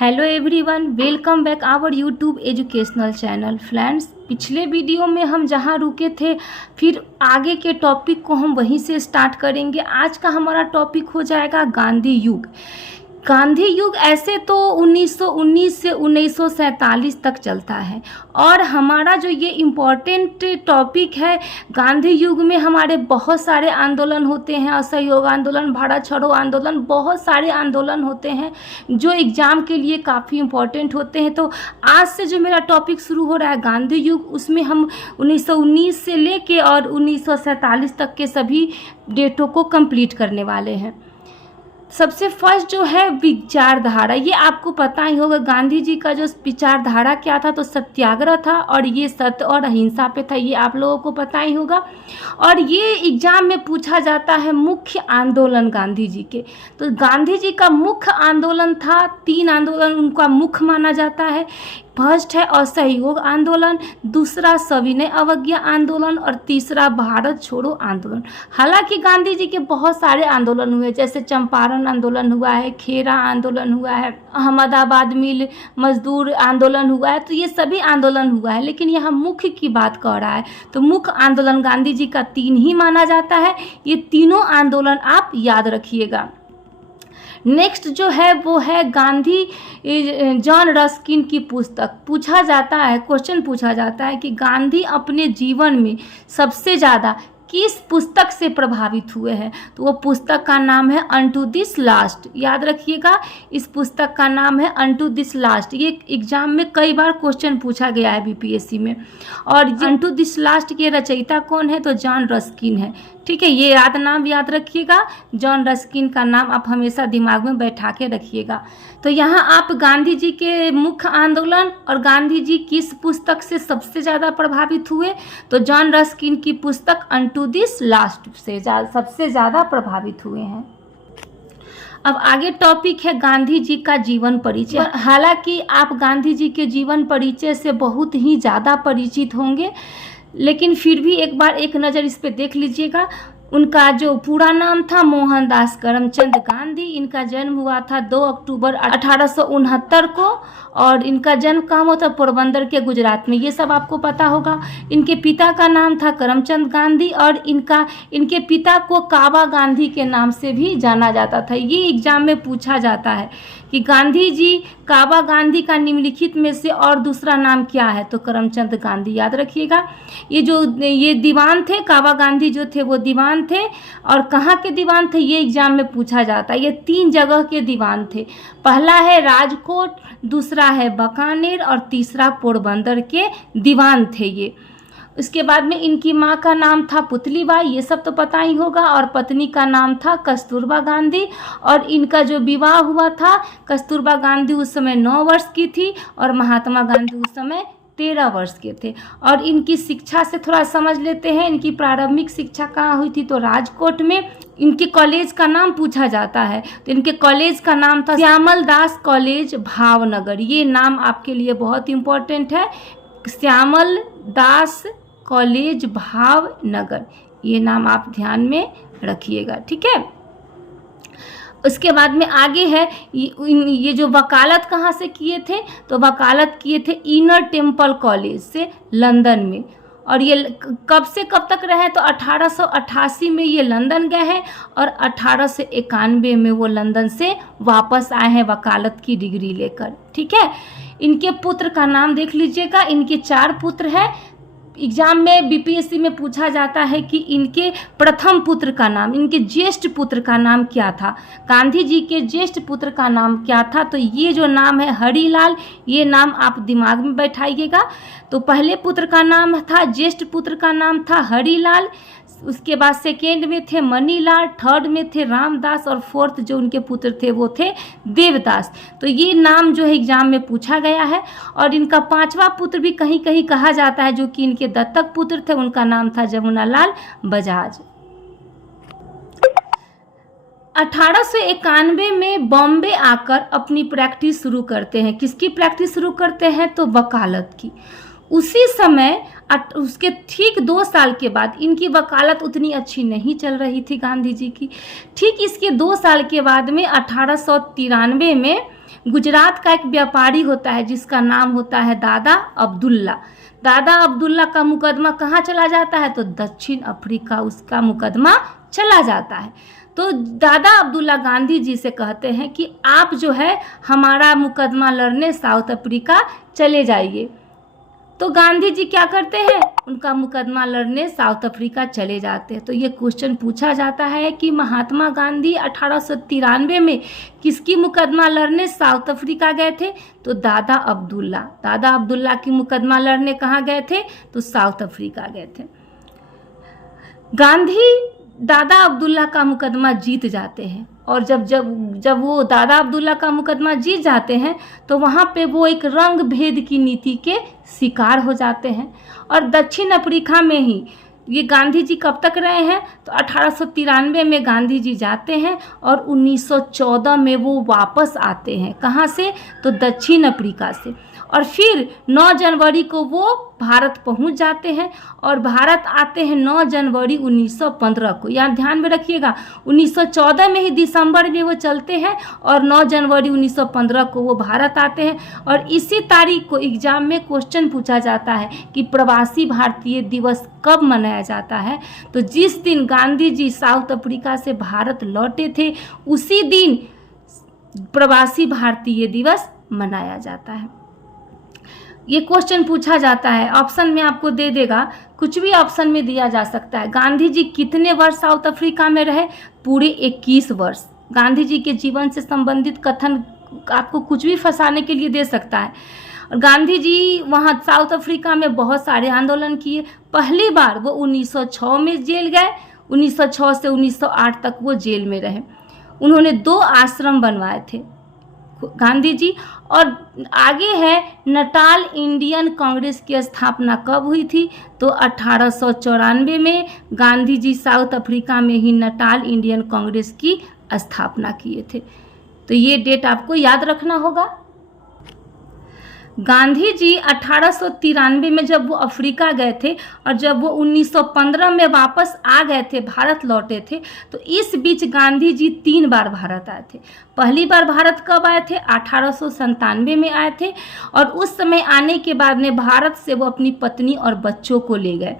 Hello everyone, welcome back our YouTube educational channel. Friends, पिछले video में हम जहां रुके थे फिर आगे के टॉपिक को हम वहीं से स्टार्ट करेंगे। आज का हमारा टॉपिक हो जाएगा गांधी युग। गांधी युग ऐसे तो 1919 से 1947 तक चलता है और हमारा जो ये इम्पॉर्टेंट टॉपिक है, गांधी युग में हमारे बहुत सारे आंदोलन होते हैं, असहयोग आंदोलन, भारत छोड़ो आंदोलन, बहुत सारे आंदोलन होते हैं जो एग्ज़ाम के लिए काफ़ी इम्पॉर्टेंट होते हैं। तो आज से जो मेरा टॉपिक शुरू हो रहा है गांधी युग, उसमें हम 1919 से लेके और 1947 तक के सभी डेटों को कंप्लीट करने वाले हैं। सबसे फर्स्ट जो है विचारधारा, ये आपको पता ही होगा गांधी जी का जो विचारधारा क्या था, तो सत्याग्रह था और ये सत्य और अहिंसा पे था, ये आप लोगों को पता ही होगा। और ये एग्जाम में पूछा जाता है मुख्य आंदोलन गांधी जी के। तो गांधी जी का मुख्य आंदोलन था, 3 आंदोलन उनका मुख्य माना जाता है। फर्स्ट है असहयोग आंदोलन, दूसरा सविनय अवज्ञा आंदोलन और तीसरा भारत छोड़ो आंदोलन। हालांकि गांधी जी के बहुत सारे आंदोलन हुए, जैसे चंपारण आंदोलन हुआ है, खेरा आंदोलन हुआ है, अहमदाबाद मिल मजदूर आंदोलन हुआ है, तो ये सभी आंदोलन हुआ है। लेकिन यहाँ मुख्य की बात कर रहा है तो मुख्य आंदोलन गांधी जी का 3 ही माना जाता है। ये तीनों आंदोलन आप याद रखिएगा। नेक्स्ट जो है वो है गांधी जॉन रस्किन की पुस्तक। पूछा जाता है, क्वेश्चन पूछा जाता है कि गांधी अपने जीवन में सबसे ज़्यादा किस पुस्तक से प्रभावित हुए हैं, तो वो पुस्तक का नाम है अनटू दिस लास्ट। याद रखिएगा, इस पुस्तक का नाम है अनटू दिस लास्ट। ये एग्जाम में कई बार क्वेश्चन पूछा गया है बीपीएससी में। और अनटू दिस लास्ट के रचयिता कौन है, तो जॉन रस्किन है। ठीक है, ये नाम याद रखिएगा, जॉन रस्किन का नाम आप हमेशा दिमाग में बैठा के रखिएगा। तो यहाँ आप गांधी जी के मुख्य आंदोलन और गांधी जी किस पुस्तक से सबसे ज़्यादा प्रभावित हुए, तो जॉन रस्किन की पुस्तक अनटू दिस लास्ट से सबसे ज़्यादा प्रभावित हुए हैं। अब आगे टॉपिक है गांधी जी का जीवन परिचय। हालांकि आप गांधी जी के जीवन परिचय से बहुत ही ज़्यादा परिचित होंगे, लेकिन फिर भी एक बार एक नज़र इस पे देख लीजिएगा। उनका जो पूरा नाम था मोहनदास करमचंद गांधी। इनका जन्म हुआ था 2 अक्टूबर 1869 को और इनका जन्म कहाँ हुआ था, पोरबंदर के गुजरात में। ये सब आपको पता होगा। इनके पिता का नाम था करमचंद गांधी और इनके पिता को काबा गांधी के नाम से भी जाना जाता था। ये एग्जाम में पूछा जाता है कि गांधी जी काबा गांधी का निम्नलिखित में से और दूसरा नाम क्या है, तो करमचंद गांधी। याद रखिएगा, ये दीवान थे, काबा गांधी जो थे वो दीवान थे। और कहाँ के दीवान थे, ये एग्जाम में पूछा जाता है। ये 3 जगह के दीवान थे। पहला है राजकोट, दूसरा है बीकानेर और तीसरा पोरबंदर के दीवान थे ये। इसके बाद में इनकी माँ का नाम था पुतलीबाई, ये सब तो पता ही होगा, और पत्नी का नाम था कस्तूरबा गांधी। और इनका जो विवाह हुआ था, कस्तूरबा गांधी उस समय 9 वर्ष की थी और महात्मा गांधी उस समय 13 वर्ष के थे। और इनकी शिक्षा से थोड़ा समझ लेते हैं। इनकी प्रारंभिक शिक्षा कहाँ हुई थी, तो राजकोट में। इनके कॉलेज का नाम पूछा जाता है, तो इनके कॉलेज का नाम था श्यामल दास कॉलेज भावनगर। ये नाम आपके लिए बहुत इम्पोर्टेंट है, श्यामल दास कॉलेज भावनगर। ये नाम आप ध्यान में रखिएगा, ठीक है। उसके बाद में आगे है ये जो वकालत कहाँ से किए थे, तो वकालत किए थे इनर टेम्पल कॉलेज से लंदन में। और ये कब से कब तक रहे, तो 1888 में ये लंदन गए हैं और 1891 में वो लंदन से वापस आए हैं वकालत की डिग्री लेकर, ठीक है। इनके पुत्र का नाम देख लीजिएगा। इनके 4 पुत्र हैं। एग्जाम में बीपीएससी में पूछा जाता है कि इनके प्रथम पुत्र का नाम, इनके ज्येष्ठ पुत्र का नाम क्या था। गांधी जी के ज्येष्ठ पुत्र का नाम क्या था, तो ये जो नाम है हरिलाल, ये नाम आप दिमाग में बैठाइएगा। तो पहले पुत्र का नाम था, ज्येष्ठ पुत्र का नाम था हरिलाल। उसके बाद सेकेंड में थे मनीलाल, थर्ड में थे रामदास और फोर्थ जो उनके पुत्र थे वो थे देवदास। तो ये नाम जो है एग्जाम में पूछा गया है। और इनका 5वां पुत्र भी कहीं कहीं कहा जाता है, जो कि इनके दत्तक पुत्र थे, उनका नाम था जमुनालाल बजाज। 1891 में बॉम्बे आकर अपनी प्रैक्टिस शुरू करते हैं। किसकी प्रैक्टिस शुरू करते हैं, तो वकालत की। उसी समय उसके ठीक 2 साल के बाद, इनकी वकालत उतनी अच्छी नहीं चल रही थी गांधी जी की। ठीक इसके 2 साल के बाद में 1893 में गुजरात का एक व्यापारी होता है जिसका नाम होता है दादा अब्दुल्ला। दादा अब्दुल्ला का मुकदमा कहाँ चला जाता है? तो दक्षिण अफ्रीका उसका मुकदमा चला जाता है। तो दादा अब्दुल्ला गांधी जी से कहते हैं कि आप जो है हमारा मुकदमा लड़ने साउथ अफ्रीका चले जाइए। तो गांधी जी क्या करते हैं? उनका मुकदमा लड़ने साउथ अफ्रीका चले जाते हैं। तो ये क्वेश्चन पूछा जाता है कि महात्मा गांधी 1893 में किसकी मुकदमा लड़ने साउथ अफ्रीका गए थे? तो दादा अब्दुल्ला की मुकदमा लड़ने कहाँ गए थे? तो साउथ अफ्रीका गए थे। गांधी दादा अब्दुल्ला का मुकदमा जीत जाते हैं और जब वो दादा अब्दुल्ला का मुकदमा जीत जाते हैं तो वहाँ पे वो एक रंग भेद की नीति के शिकार हो जाते हैं। और दक्षिण अफ्रीका में ही ये गांधी जी कब तक रहे हैं? तो 1893 में गांधी जी जाते हैं और 1914 में वो वापस आते हैं। कहाँ से? तो दक्षिण अफ्रीका से। और फिर 9 जनवरी को वो भारत पहुंच जाते हैं और भारत आते हैं 9 जनवरी 1915 को। यहाँ ध्यान में रखिएगा, 1914 में ही दिसंबर में वो चलते हैं और 9 जनवरी 1915 को वो भारत आते हैं। और इसी तारीख को एग्जाम में क्वेश्चन पूछा जाता है कि प्रवासी भारतीय दिवस कब मनाया जाता है? तो जिस दिन गांधी जी साउथ अफ्रीका से भारत लौटे थे उसी दिन प्रवासी भारतीय दिवस मनाया जाता है। ये क्वेश्चन पूछा जाता है, ऑप्शन में आपको दे देगा, कुछ भी ऑप्शन में दिया जा सकता है। गांधी जी कितने वर्ष साउथ अफ्रीका में रहे? पूरे 21 वर्ष। गांधी जी के जीवन से संबंधित कथन आपको कुछ भी फंसाने के लिए दे सकता है। और गांधी जी वहाँ साउथ अफ्रीका में बहुत सारे आंदोलन किए। पहली बार वो 1906 में जेल गए, 1906 से 1908 तक वो जेल में रहे। उन्होंने 2 आश्रम बनवाए थे गांधी जी। और आगे है नटाल इंडियन कांग्रेस की स्थापना कब हुई थी? तो 1894 में गांधी जी साउथ अफ्रीका में ही नटाल इंडियन कांग्रेस की स्थापना किए थे। तो ये डेट आपको याद रखना होगा। गांधी जी 1893 में जब वो अफ्रीका गए थे और जब वो 1915 में वापस आ गए थे, भारत लौटे थे, तो इस बीच गांधी जी 3 बार भारत आए थे। पहली बार भारत कब आए थे? 1897 में आए थे और उस समय आने के बाद में भारत से वो अपनी पत्नी और बच्चों को ले गए।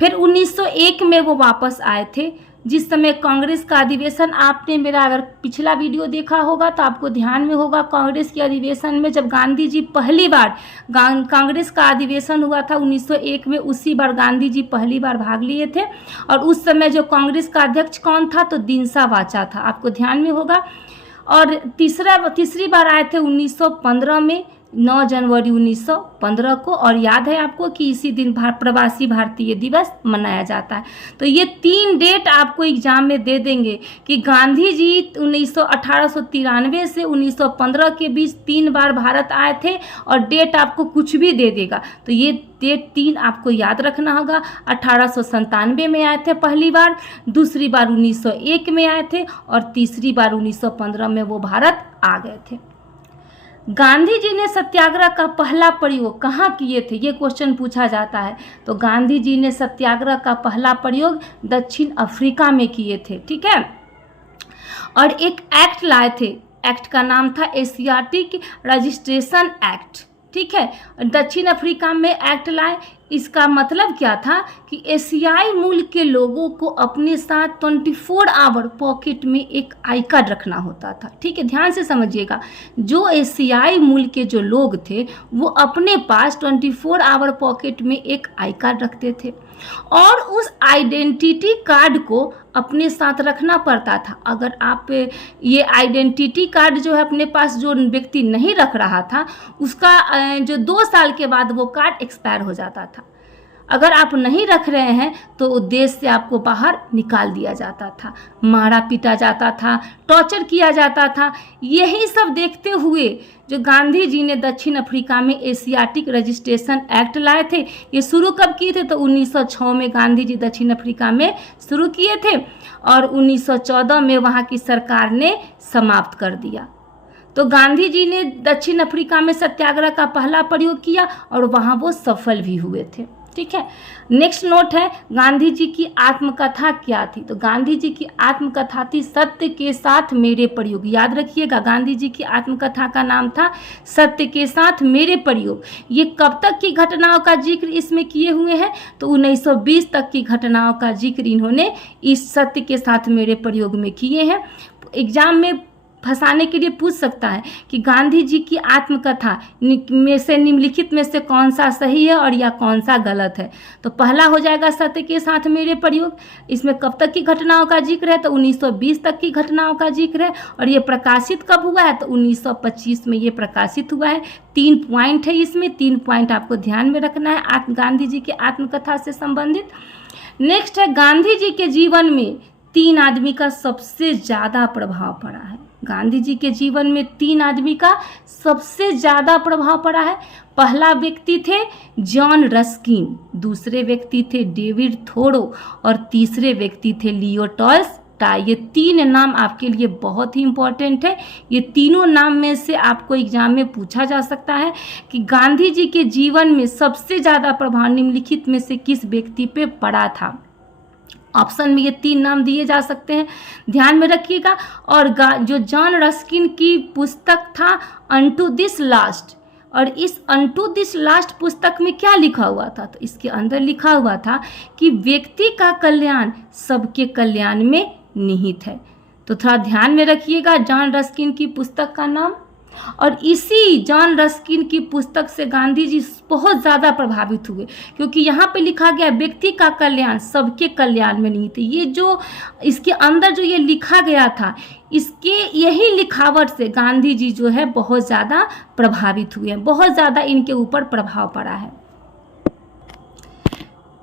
फिर 1901 में वो वापस आए थे, जिस समय कांग्रेस का अधिवेशन, आपने मेरा अगर पिछला वीडियो देखा होगा तो आपको ध्यान में होगा, कांग्रेस के अधिवेशन में जब गांधी जी पहली बार कांग्रेस का अधिवेशन हुआ था 1901 में, उसी बार गांधी जी पहली बार भाग लिए थे। और उस समय जो कांग्रेस का अध्यक्ष कौन था? तो दिनसा वाचा था, आपको ध्यान में होगा। और तीसरी बार आए थे 1915 में, 9 जनवरी 1915 को। और याद है आपको कि इसी दिन प्रवासी भारतीय दिवस मनाया जाता है। तो ये 3 डेट आपको एग्जाम में दे देंगे कि गांधी जी 1893 से 1915 के बीच 3 बार भारत आए थे और डेट आपको कुछ भी दे देगा। तो ये डेट 3 आपको याद रखना होगा। 1897 में आए थे पहली बार, दूसरी बार 1901 में आए थे और तीसरी बार 1915 में वो भारत आ गए थे। गांधी जी ने सत्याग्रह का पहला प्रयोग कहाँ किए थे? ये क्वेश्चन पूछा जाता है। तो गांधी जी ने सत्याग्रह का पहला प्रयोग दक्षिण अफ्रीका में किए थे, ठीक है। और एक एक्ट लाए थे, एक्ट का नाम था एशियाटिक रजिस्ट्रेशन एक्ट, ठीक है। दक्षिण अफ्रीका में एक्ट लाए। इसका मतलब क्या था कि एशियाई मूल के लोगों को अपने साथ 24 आवर पॉकेट में एक आई कार्ड रखना होता था, ठीक है। ध्यान से समझिएगा, जो एशियाई मूल के जो लोग थे वो अपने पास 24 आवर पॉकेट में एक आई कार्ड रखते थे और उस आइडेंटिटी कार्ड को अपने साथ रखना पड़ता था। अगर आप ये आइडेंटिटी कार्ड जो है अपने पास जो व्यक्ति नहीं रख रहा था, उसका जो 2 साल के बाद वो कार्ड एक्सपायर हो जाता था। अगर आप नहीं रख रहे हैं तो देश से आपको बाहर निकाल दिया जाता था, मारा पीटा जाता था, टॉर्चर किया जाता था। यही सब देखते हुए जो गांधी जी ने दक्षिण अफ्रीका में एशियाटिक रजिस्ट्रेशन एक्ट लाए थे। ये शुरू कब किए थे? तो 1906 में गांधी जी दक्षिण अफ्रीका में शुरू किए थे और 1914 में वहाँ की सरकार ने समाप्त कर दिया। तो गांधी जी ने दक्षिण अफ्रीका में सत्याग्रह का पहला प्रयोग किया और वहाँ वो सफल भी हुए थे, ठीक है। नेक्स्ट नोट है गांधी जी की आत्मकथा क्या थी। तो गांधी जी की आत्मकथा थी सत्य के साथ मेरे प्रयोग। याद रखिएगा, गांधी जी की आत्मकथा का नाम था सत्य के साथ मेरे प्रयोग। ये कब तक की घटनाओं का जिक्र इसमें किए हुए हैं, तो 1920 तक की घटनाओं का जिक्र इन्होंने इस सत्य के साथ मेरे प्रयोग में किए हैं। एग्जाम में फंसाने के लिए पूछ सकता है कि गांधी जी की आत्मकथा में से निम्नलिखित में से कौन सा सही है और या कौन सा गलत है। तो पहला हो जाएगा सत्य के साथ मेरे प्रयोग। इसमें कब तक की घटनाओं का जिक्र है, तो 1920 तक की घटनाओं का जिक्र है। और ये प्रकाशित कब हुआ है, तो 1925 में ये प्रकाशित हुआ है। 3 पॉइंट है इसमें, 3 पॉइंट आपको ध्यान में रखना है गांधी जी की आत्मकथा से संबंधित। नेक्स्ट है गांधी जी के जीवन में 3 आदमी का सबसे ज़्यादा प्रभाव पड़ा है। गांधी जी के जीवन में 3 आदमी का सबसे ज़्यादा प्रभाव पड़ा है। पहला व्यक्ति थे जॉन रस्किन, दूसरे व्यक्ति थे डेविड थोरो और तीसरे व्यक्ति थे लियो टॉल्स्टॉय। ये 3 नाम आपके लिए बहुत ही इंपॉर्टेंट है। ये तीनों नाम में से आपको एग्जाम में पूछा जा सकता है कि गांधी जी के जीवन में सबसे ज़्यादा प्रभाव निम्नलिखित में से किस व्यक्ति पे पड़ा था। ऑप्शन में ये 3 नाम दिए जा सकते हैं, ध्यान में रखिएगा। और जो जॉन रस्किन की पुस्तक था अनटू दिस लास्ट, और इस अनटू दिस लास्ट पुस्तक में क्या लिखा हुआ था, तो इसके अंदर लिखा हुआ था कि व्यक्ति का कल्याण सबके कल्याण में निहित है। तो थोड़ा ध्यान में रखिएगा जॉन रस्किन की पुस्तक का नाम। और इसी जॉन रस्किन की पुस्तक से गांधी जी बहुत ज़्यादा प्रभावित हुए, क्योंकि यहाँ पे लिखा गया व्यक्ति का कल्याण सबके कल्याण में नहीं थे। ये जो इसके अंदर जो ये लिखा गया था, इसके यही लिखावट से गांधी जी जो है बहुत ज़्यादा प्रभावित हुए हैं, बहुत ज़्यादा इनके ऊपर प्रभाव पड़ा है।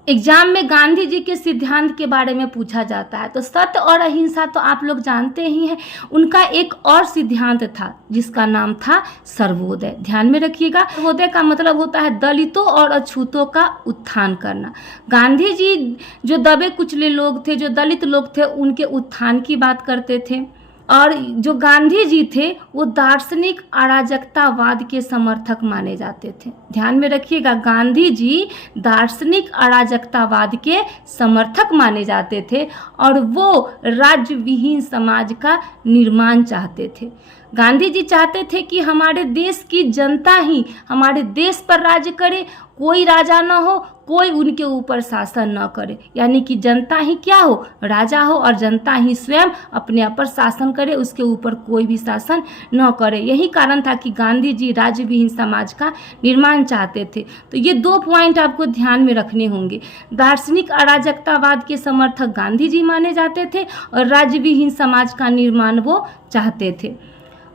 एग्जाम में गांधी जी के सिद्धांत के बारे में पूछा जाता है। तो सत्य और अहिंसा तो आप लोग जानते ही हैं। उनका एक और सिद्धांत था जिसका नाम था सर्वोदय। ध्यान में रखिएगा, सर्वोदय का मतलब होता है दलितों और अछूतों का उत्थान करना। गांधी जी जो दबे कुचले लोग थे, जो दलित लोग थे, उनके उत्थान की बात करते थे। और जो गांधी जी थे वो दार्शनिक अराजकतावाद के समर्थक माने जाते थे। ध्यान में रखिएगा, गांधी जी दार्शनिक अराजकतावाद के समर्थक माने जाते थे और वो राज्य विहीन समाज का निर्माण चाहते थे। गांधी जी चाहते थे कि हमारे देश की जनता ही हमारे देश पर राज्य करे, कोई राजा न हो, कोई उनके ऊपर शासन न करे। यानी कि जनता ही क्या हो, राजा हो, और जनता ही स्वयं अपने आप पर शासन करे, उसके ऊपर कोई भी शासन न करे। यही कारण था कि गांधी जी राज्य विहीन समाज का निर्माण चाहते थे। तो ये 2 पॉइंट आपको ध्यान में रखने होंगे। दार्शनिक अराजकतावाद के समर्थक गांधी जी माने जाते थे और राज्य विहीन समाज का निर्माण वो चाहते थे।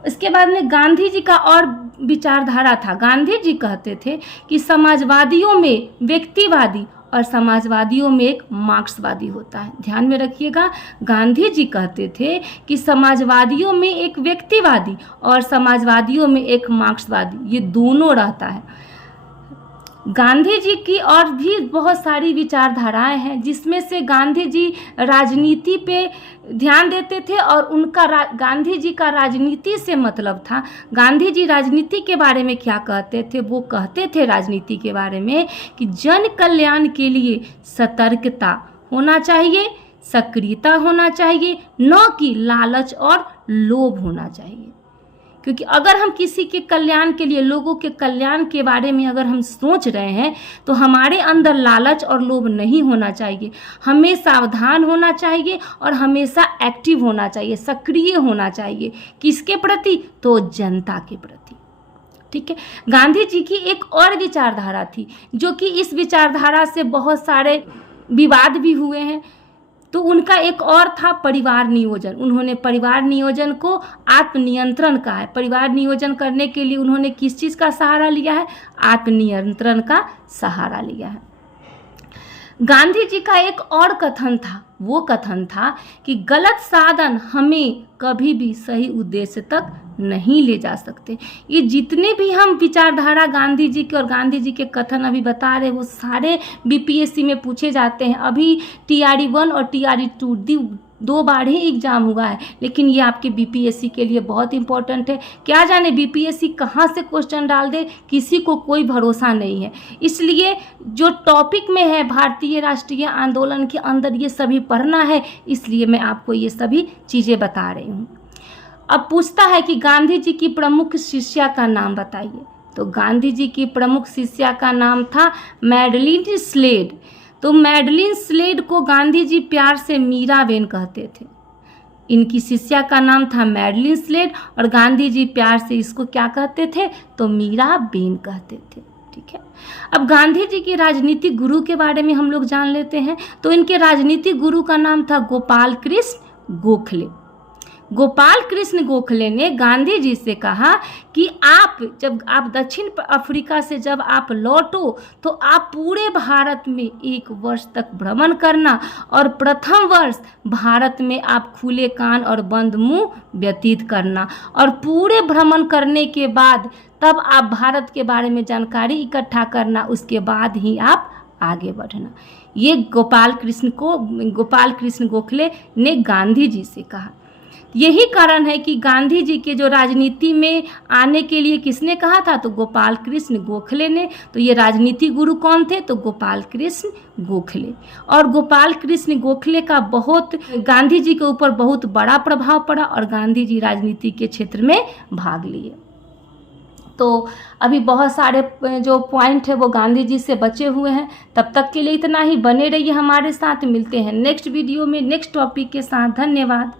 इसके बाद में गांधी जी का और विचारधारा था। गांधी जी कहते थे कि समाजवादियों में व्यक्तिवादी और समाजवादियों में एक मार्क्सवादी होता है। ध्यान में रखिएगा, गांधी जी कहते थे कि समाजवादियों में एक व्यक्तिवादी और समाजवादियों में एक मार्क्सवादी, ये दोनों रहता है। गांधी जी की और भी बहुत सारी विचारधाराएं हैं, जिसमें से गांधी जी राजनीति पे ध्यान देते थे और उनका गांधी जी का राजनीति से मतलब था। गांधी जी राजनीति के बारे में क्या कहते थे, वो कहते थे राजनीति के बारे में कि जन कल्याण के लिए सतर्कता होना चाहिए, सक्रियता होना चाहिए, न कि लालच और लोभ होना चाहिए। क्योंकि अगर हम किसी के कल्याण के लिए, लोगों के कल्याण के बारे में अगर हम सोच रहे हैं, तो हमारे अंदर लालच और लोभ नहीं होना चाहिए। हमें सावधान होना चाहिए और हमेशा एक्टिव होना चाहिए, सक्रिय होना चाहिए। किसके प्रति, तो जनता के प्रति। ठीक है। गांधी जी की एक और विचारधारा थी, जो कि इस विचारधारा से बहुत सारे विवाद भी हुए हैं। तो उनका एक और था परिवार नियोजन। उन्होंने परिवार नियोजन को आत्मनियंत्रण कहा है। परिवार नियोजन करने के लिए उन्होंने किस चीज़ का सहारा लिया है, आत्मनियंत्रण का सहारा लिया है। गांधी जी का एक और कथन था, वो कथन था कि गलत साधन हमें कभी भी सही उद्देश्य तक नहीं ले जा सकते। ये जितने भी हम विचारधारा गांधी जी के और गांधी जी के कथन अभी बता रहे, वो सारे बीपीएससी में पूछे जाते हैं। अभी TRE 1 और TRE 2 2 बार ही एग्ज़ाम हुआ है, लेकिन ये आपके बीपीएससी के लिए बहुत इंपॉर्टेंट है। क्या जाने बीपीएससी कहाँ से क्वेश्चन डाल दे, किसी को कोई भरोसा नहीं है। इसलिए जो टॉपिक में है भारतीय राष्ट्रीय आंदोलन के अंदर ये सभी पढ़ना है, इसलिए मैं आपको ये सभी चीज़ें बता रही हूँ। अब पूछता है कि गांधी जी की प्रमुख शिष्या का नाम बताइए। तो गांधी जी की प्रमुख शिष्या का नाम था मैडलिन स्लेड। तो मैडलिन स्लेड को गांधी जी प्यार से मीरा बेन कहते थे। इनकी शिष्या का नाम था मैडलिन स्लेड और गांधी जी प्यार से इसको क्या कहते थे, तो मीरा बेन कहते थे। ठीक है, अब गांधी जी के राजनीतिक गुरु के बारे में हम लोग जान लेते हैं। तो इनके राजनीतिक गुरु का नाम था गोपाल कृष्ण गोखले। गोपाल कृष्ण गोखले ने गांधी जी से कहा कि जब आप दक्षिण अफ्रीका से जब आप लौटो तो आप पूरे भारत में 1 वर्ष तक भ्रमण करना और प्रथम वर्ष भारत में आप खुले कान और बंद मुंह व्यतीत करना और पूरे भ्रमण करने के बाद तब आप भारत के बारे में जानकारी इकट्ठा करना, उसके बाद ही आप आगे बढ़ना। ये गोपाल कृष्ण गोखले ने गांधी जी से कहा। यही कारण है कि गांधी जी के जो राजनीति में आने के लिए किसने कहा था, तो गोपाल कृष्ण गोखले ने। तो ये राजनीति गुरु कौन थे, तो गोपाल कृष्ण गोखले। और गोपाल कृष्ण गोखले का बहुत गांधी जी के ऊपर बहुत बड़ा प्रभाव पड़ा और गांधी जी राजनीति के क्षेत्र में भाग लिए। तो अभी बहुत सारे जो पॉइंट है वो गांधी जी से बचे हुए हैं। तब तक के लिए इतना ही। बने रहिए हमारे साथ, मिलते हैं नेक्स्ट वीडियो में नेक्स्ट टॉपिक के साथ। धन्यवाद।